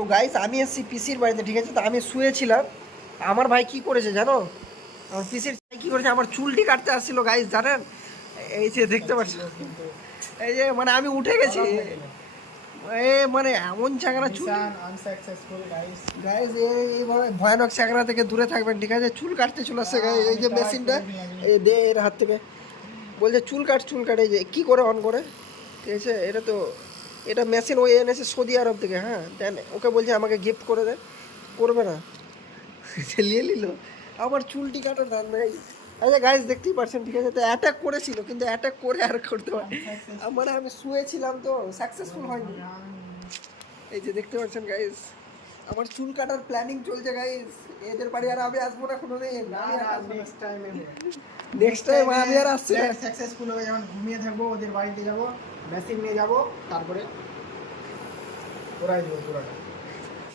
তো গাইস আমি এসেছি পিসির বাড়িতে, ঠিক আছে? তো আমি শুয়েছিলাম, আমার ভাই কি করেছে জানো? আমার পিসির ভাই কি করেছে, আমার চুলটি কাটতে আসছিল গাইস, জানেন? এই যে দেখতে পাচ্ছ, এই যে মানে আমি উঠে গেছি, মানে এমন চাকরা চুল আনসাকসেসফুল গাইস। গাইস, এইভাবে ভয়ানক চাকরা থেকে দূরে থাকবেন, ঠিক আছে? চুল কাটতে চলে আসছে গাইস, এই যে মেশিনটা, এই দে এর হাত থেকে বলছে চুল কাট চুল কাট, এই যে কী করে অন করে, ঠিক আছে? এটা মেশিন ওই এনেছে সৌদি আরব থেকে, হ্যাঁ। দেন ওকে বলছে আমাকে গিফট করে দে, করবে না, সে নিয়ে নিল। আমার চুলটি কাটার ধান নেই। আচ্ছা গাইস, দেখতেই পারছেন, ঠিক আছে? তো অ্যাটাক করেছিল, কিন্তু অ্যাটাক করে আর করতে পারে, মানে আমি শুয়েছিলাম তো সাকসেসফুল হয়নি। এই যে দেখতে পাচ্ছেন গাইস, আমার চুল কাটার প্ল্যানিং চলছে গাইস। এদের বাড়ি আর আমি আসবো না কোনোদিন, নেক্সট টাইম আমি আর আসছি না। সাকসেসফুল হয়ে যখন ঘুমিয়ে থাকবো ওদের বাড়িতে যাবো, মেশিন নিয়ে যাবো, তারপরে ওরাই দেবো পুরোটা।